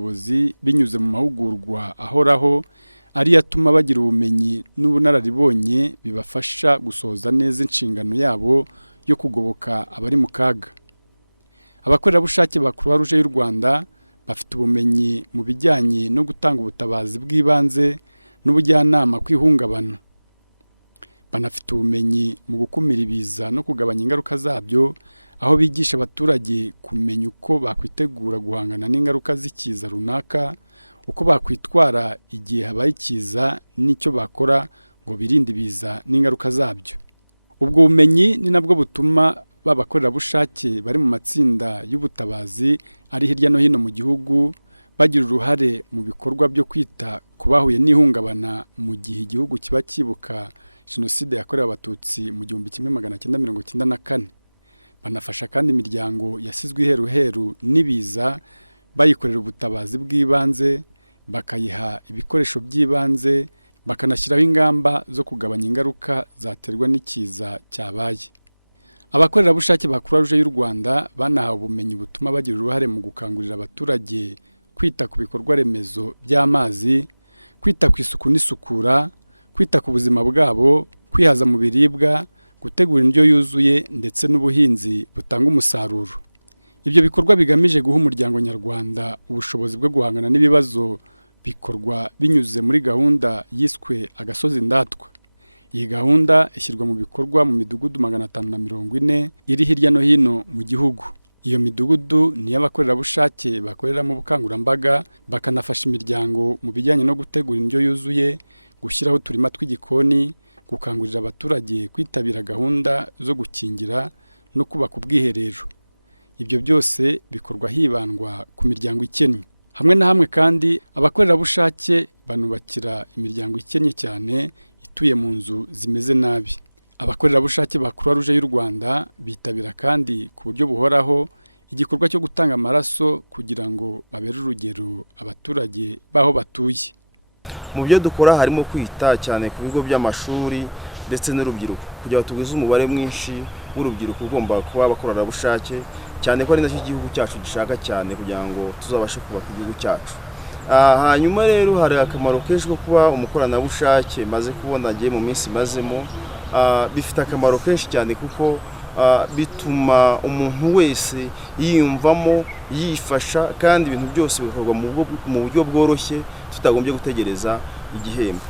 ubuyobozi binyuze mu mahugurwa ahoraho ari yatuma bagira ubumenyi n'ubunararibonye bibafasha gusohoza neza inshingano yabo yo kugoboka abari mu kaga. Abakorerabushake ba Croix Rouge y'u Rwanda bafite ubumenyi mu bijyanye no gutanga ubutabazi bw'ibanze n'ubujyanama kwihungabana. Banafite ubumenyi mu gukumira ibiza no kugabanya ingaruka zabyo, aho bigisha abaturage kumenya uko bakwitegura guhangana n'ingaruka z'ikiza runaka, uko bakwitwara igihe habaye ikiza n'icyo bakora ngo birinde ibiza n'ingaruka zabyo. Ubwo bumenyi ni nabwo butuma babakorerabushake bari mu matsinda y'ubutabazi ari hirya no hino mu gihugu bagira uruhare mu bikorwa byo kwita ku bahuye n'ihungabana mu gihe igihugu kiba cyibuka Jenoside yakorewe Abatutsi mu 1994. Banafasha kandi imiryango yasizwe iheruheru n'ibiza bayikorera ubutabazi bw'ibanze, bakayiha ibikoresho by'ibanze, bakanashyiraho ingamba zo kugabanya ingaruka zaterwa n'ikiza cyabaye. Abakorerabushake ba Croix Rouge y'u Rwanda banahawe ubumenyi butuma bagira uruhare mu gukangurira abaturage kwita ku bikorwa remezo by'amazi, kwita ku isuku n'isukura, kwita ku buzima bwabo, kwihaza mu biribwa, gutegura indyo yuzuye ndetse n'ubuhinzi butanga umusaruro. Ibyo bikorwa bigamije guha umuryango nyarwanda ubushobozi bwo guhangana n'ibibazo bikorwa binyuze muri gahunda yiswe Agasozi Ndatwa. Iyi gahunda ishyirwa mu bikorwa mu midugudu 540 iri hirya no hino mu gihugu. Iyo midugudu ni y'abakorerabushake bakoreramo ubukangurambaga, bakanafasha imiryango mu bijyanye no gutegura indyo yuzuye, gushyiraho uturima tw'igikoni, gukangurira abaturage kwitabira gahunda zo gukingira no kubaka ubwiherero. Ibyo byose bikorwa hibandwa ku miryango ikennye. Hamwe na hamwe kandi abakorerabushake banubakira imiryango ikennye cyane ituye mu nzu zimeze nabi. Abakorerabushake ba Croix Rouge y'u Rwanda bitabira kandi ku buryo buhoraho igikorwa cyo gutanga amaraso kugira ngo babere urugero abaturage baho batuye. Mu byo dukora harimo kwita cyane ku bigo by'amashuri ndetse n'urubyiruko kugira ngo tugwize umubare mwinshi w'urubyiruko ugomba kuba abakorerabushake, cyane ko ari nacyo igihugu cyacu gishaka cyane kugira ngo tuzabashe kubaka igihugu cyacu. Hanyuma rero hari akamaro kenshi ko kuba umukoranabushake maze kubona agiye mu minsi mazemo, bifite akamaro kenshi cyane kuko bituma umuntu wese yiyumvamo yifasha kandi ibintu byose bikorwa mu buryo bworoshye tutagombye gutegereza igihembo.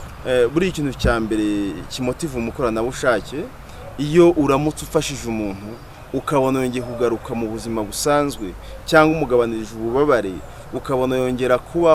Buri ikintu cya mbere kimotiva umukoranabushake, iyo uramutse ufashije umuntu ukabona yongeye kugaruka mu buzima busanzwe cyangwa umugabanirije ububabare, ukabona yongera kuba